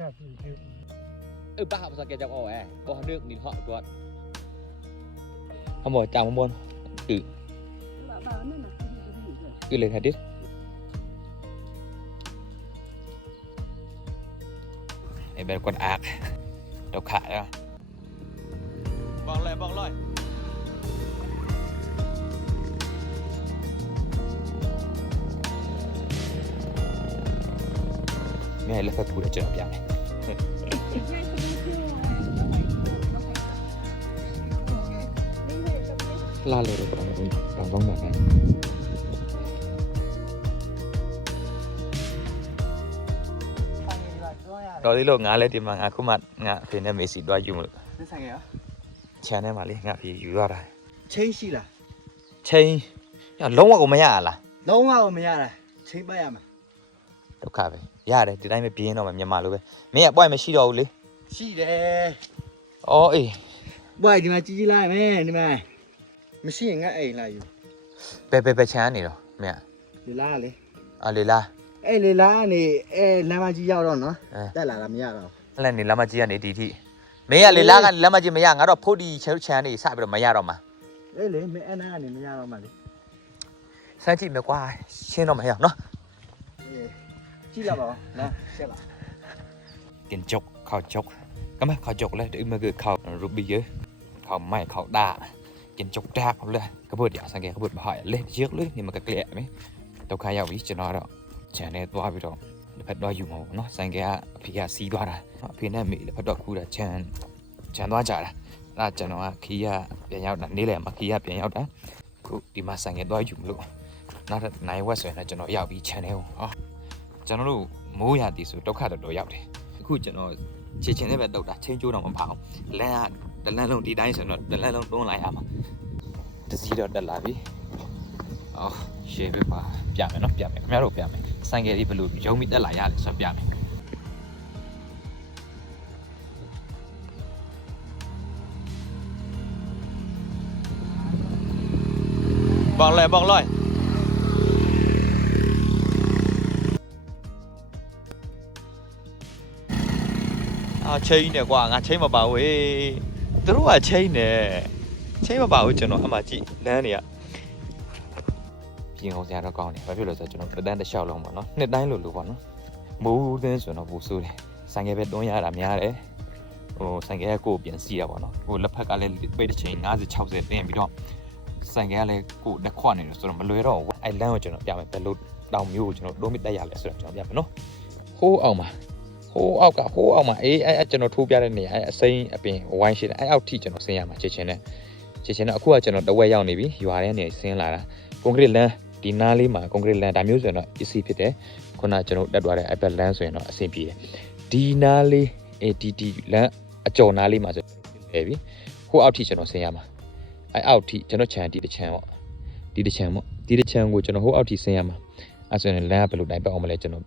ครับป้าภาษาแกจะเอาก็เรื่องนี้เหาะตัวเขาบอกจำบนคือเลยค่ะดิไอ้แบบกดอักเดาขาแล้วบอกเลยไม่ให้เลือกพูดเจออย่างไรล่าเลยเราต้องแบบนั้นเราที่โลกงานเลยที่มางานคุมัดงานเพลงเนี่ยมีสิทธิ์ด้วยอยู่มั้งนี่ใช่ไงอ่ะแชร์ได้มาเลยงานพี่อยู่ด้วยเช่นสิล่ะเช่นอย่างล้มว่ากูไม่ยากล่ะล้มว่ากูไม่ยากล่ะเช่นไปอ่ะมั้ยดอกขาไปยากเลยที่ได้ไม่ปีนออกมาမြန်မာလိုပဲမင်းကပွိုင်းမရှိတော့ဘူးလေရှိတယ်အော်အေးပွိုင်းဒီမှာကြီးလိုက်မယ်ဒီမှာမရှိရင်ငါအိမ်လာယူပဲချမ်းနေတော့မင်းလေလားလေလေလားလေလားကနေလမ်းမကြီးရောက်တော့နော်တက်လာတာမရတော့အဲ့လည်းနေလမ်းမကြီးကနေဒီထိမင်းကလေလားကလမ်းမကြီးမရငါတော့ဖို့ဒီချမ်းနေစပြီးတော့မရတော့မှာလေမင်းအနာကနေမရတော့မှာလေစမ်းကြည့်မယ်ကွာရှင်းတော့မရအောင်နော်ကြည့်ရပါဦးနော်ဆက်ပါกินจกข้าวจกก็ไม่ข้าวจกเลยเดี๋ยวมาคือข้าวรูปบีเยอะข้าวไม่ข้าวด่ากินจกด่าเขาเลยกระเบิดอย่างสังเกตกระเบิดบ่อยเล่นเยอะเลยนี่มันก็เกลี่ยไหมตัวใครอยากวิจารณ์เราแชร์ในตัวพี่น้องพัดดอยอยู่หมู่เนาะสังเกตพี่ยาซีตัวละพี่นั่นมีพัดดอยคู่ละแชร์ตัวจ่าละน่าจะเนาะขี้ยาเปลี่ยนยาวนี่แหละมาขี้ยาเปลี่ยนยาวนะกูดีมาสังเกตดอยอยู่ลูกน่าจะนายว่าสวยนะจะเนาะอยากวิจารณ์อ๋อကျွန်တော်တို့မိုးရသည်ဆိုဒုက္ခတော်ရောက်တယ်အခုကျွန်တော်ခြေချင်းနဲ့ပဲတုတ်တာချင်းကျိုးတော့မပါအောင်လမ်းကတလန်းလုံးဒီတိုင်းဆိုတော့တလန်းလုံးတွန်းလိုက်ရမှာတစည်းတော့တက်လာပြီအော်ရှေ့ပဲပါပြမယ်နော်ပြမယ်ခင်ဗျားတို့ပြမယ်ဆိုင်ကယ်လေးဘယ်လိုရုံမိတက်လာရလဲဆိုပြမယ်บอกเลยချိန်နေကွာငါချိန်မပါဝေးသူတို့ကချိန်နေချိန်မပါဘူးကျွန်တော်အမှကြည့်လမ်းတွေကပြင်အောင်စရာတော့ကောင်းတယ်ဘာဖြစ်လို့လဲဆိုတော့ကျွန်တော်တန်းတစ်လျှောက်လုံးပေါ့နော်နှစ်တိုင်းလို့ပေါ့နော်မိုးသင်းဆိုတော့ပူဆိုးတယ်ဆိုင်ကယ်ပဲတွန်းရတာများတယ်ဟိုဆိုင်ကယ်ကကိုပြန်စီးတာပေါ့နော်ဟိုလက်ဖက်ကလည်းပိတ်တစ်ချိန်50 60တင်းပြီးတော့ဆိုင်ကယ်ကလည်းကိုလက်ခွနေတယ်ဆိုတော့မလွယ်တော့ဘူးအဲ့လမ်းကိုကျွန်တော်ပြမယ်ဘယ်လိုတောင်မျိုးကိုကျွန်တော်ဒုံးမတက်ရလဲဆိုတော့ကျွန်တော်ပြမယ်နော်ဟိုးအောင်ပါဟိုးအောက်မှာအေးအဲ့ကျွန်တော်ထိုးပြတဲ့နေရာအဲ့အစိမ်းအပင်ဝိုင်းရှိတယ်အဲ့အောက်ထိကျွန်တော်ဆင်းရမှာချစ်ချင်းနဲ့အခုကကျွန်တော်တဝက်ရောက်နေပြီရွာထဲနေဆင်းလာတာကွန်ကရစ်လမ်းဒီနားလေးမှာကွန်ကရစ်လမ်းဒါမျိုးဆိုရင်တော့ easy ဖြစ်တယ်ခုနကကျွန်တော်တက်သွားတဲ့ Apple လမ်းဆိုရင်တော့အဆင်ပြေတယ်ဒီနားလေးဒီလမ်းအကျော်နားလေးမှာဆိုပဲပြီဟိုအောက်ထိကျွန်တော်ဆင်းရမှာအဲ့အောက်ထိကျွန်တော်ခြံဒီတစ်ခြံပေါ့ဒီတစ်ခြံကိုကျွန်တော်ဟိုအောက်ထိဆင်းရမှာအဲ့ဆိုရင်လမ်းကဘယ်လိုတိုင်းပတ်အောင်မလဲကျွန်တော်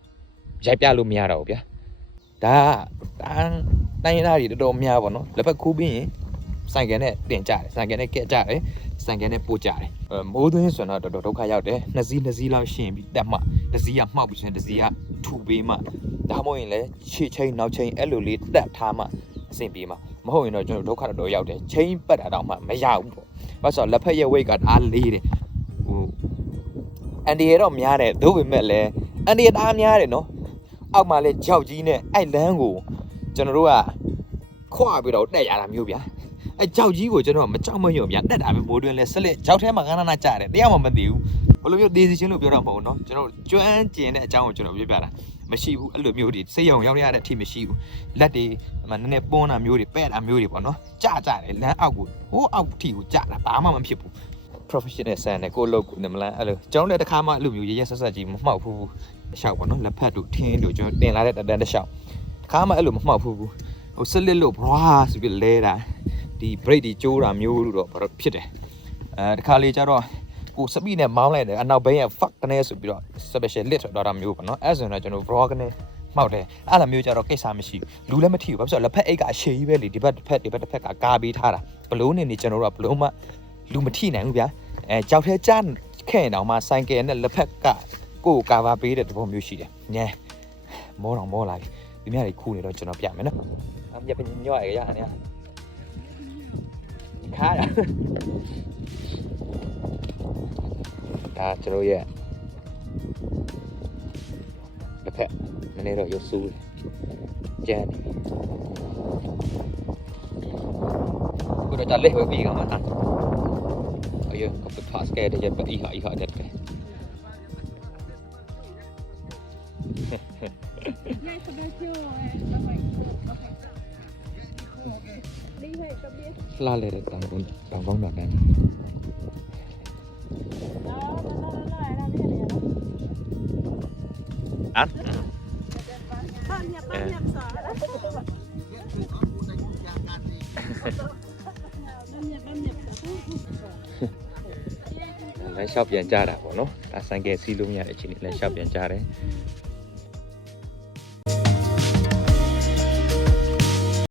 ရိုက်ပြလို့မရတော့ဘူးဗျာဒါတိုင်းရည်တော်များပေါ့နော်လက်ဖက်ခူးပြီးရင်ဆိုင်ကယ်နဲ့တင်ကြတယ်ဆိုင်ကယ်နဲ့ကက်ကြတယ်ဆိုင်ကယ်နဲ့ပို့ကြတယ်မိုးသွင်းဆိုတော့တော်တော်ဒုက္ခရောက်တယ်နှစ်စီးလောက်ရှင်ပြီးတက်မှတစ်စီးကမှောက်ပြီးဆိုရင်တစ်စီးကထူပေးမှဒါမှမဟုတ်ရင်လည်းရှေ့ချိန်နောက်ချိန်အဲ့လိုလေးတက်ထားမှအဆင်ပြေမှမဟုတ်ရင်တော့ကျွန်တော်ဒုက္ခတော်ရောက်တယ်ချိန်ပတ်တာတော့မှမရဘူးပေါ့ဘာလို့ဆိုလက်ဖက်ရဲ့ weight ကဒါလေးတယ်ဟိုအန်ဒီရတော့များတယ်သို့ပေမဲ့လည်းအန်ဒီရဒါများတယ်နော်အောက်မှာလဲကြောက်ကြီးနဲ့အဲ့လမ်းကိုကျွန်တော်တို့ကခွာပြီးတော့တက်ရတာမျိုးဗျာအဲ့ကြောက်ကြီးကိုကျွန်တော်မကြောက်မရွံ့ဗျာတက်တာပဲမိုးတွင်းလဲဆက်လက်ကြောက်ထဲမှာကန်းနာကြတယ်တရားမှမသိဘူးဘယ်လိုမျိုးဒေစီချင်းလို့ပြောတော့မဟုတ်နော်ကျွန်တော်ကျွမ်းကျင်တဲ့အကြောင်းကိုကျွန်တော်ပြောပြတာမရှိဘူးအဲ့လိုမျိုးတွေစိတ်ရောင်ရောက်ရတဲ့အထိမရှိဘူးလက်တွေနည်းနည်းပွန်းတာမျိုးတွေပဲ့တာမျိုးတွေပေါ့နော်ကြတယ်လမ်းအောက်ကိုဟိုးအောက်ထိကိုကြတာဘာမှမဖြစ်ဘူး professional ဆန်နဲ့ကိုလုပ်ကိုနမလန်အဲ့လိုကျွန်တော်လည်းတစ်ခါမှအဲ့လိုမျိုးရဲဆက်ကြီးမမှောက်ဘူးရှောက်ပေါ့နော်လက်ဖက်တို့ထင်းတို့ကျွန်တော်တင်လာတဲ့တန်းတစ်လျှောက်တစ်ခါမှအဲ့လိုမမှောက်ဘူးဟိုစလစ်လို့ဘွားဆိုပြီးလဲတာဒီ break ဒီကျိုးတာမျိုးလို့တော့ဖြစ်တယ်တစ်ခါလေကျတော့ကိုစပီနဲ့မောင်းလိုက်တယ်အနောက်ဘင်းက fuck ကနေဆိုပြီးတော့ special lit တော့တာမျိုးပေါ့နော်အဲ့ဆိုတော့ကျွန်တော် vlog နဲ့မှောက်တယ်အဲ့လိုမျိုးကျတော့ကိစ္စမရှိဘူးလူလည်းမထီဘူးဘာဖြစ်လို့လက်ဖက်အိတ်ကအရှည်ကြီးပဲလေဒီဘက်တစ်ဖက်ကကားပေးထားတာဘလို့နေကျွန်တော်တို့ကဘလို့မှလူမထီနိုင်ဘူးဗျာကြောက်ထဲကြားခဲ့အောင်မှဆိုင်ကယ်နဲ့လက်ဖက်ကကိုကာဗာပေးတဲ့သဘောမျိုးရှိတယ်ညဲမောလာပြီ ဒီမြတွေခူးနေတော့ကျွန်တော်ပြမယ်နော်အမြပညော့ရရနေခါရဒါကျွန်တော်ရဲ့တစ်ဖက်နည်းနည်းတော့ရုပ်ဆူးကြမ်းနေခုတော့လက်ဝဲပြီးကမှာအယောကပ်ဖတ်စကဲတဲ့ရပအီဟာတဲ့ကဲ Ngay sau đây chưa là phải đi về cho biết လှလဲတဲ့တောင်ကောင်းတော့တန်း đó lại là biết này đó อ่ะ ban nhập sợ đó ban nhập sợ လမ်းလျှောက်ပြန်ကြတာပေါ့နော်ဒါဆိုင်ကယ်စီးလို့မရတဲ့အချိန်နဲ့လမ်းလျှောက်ပြန်ကြတယ်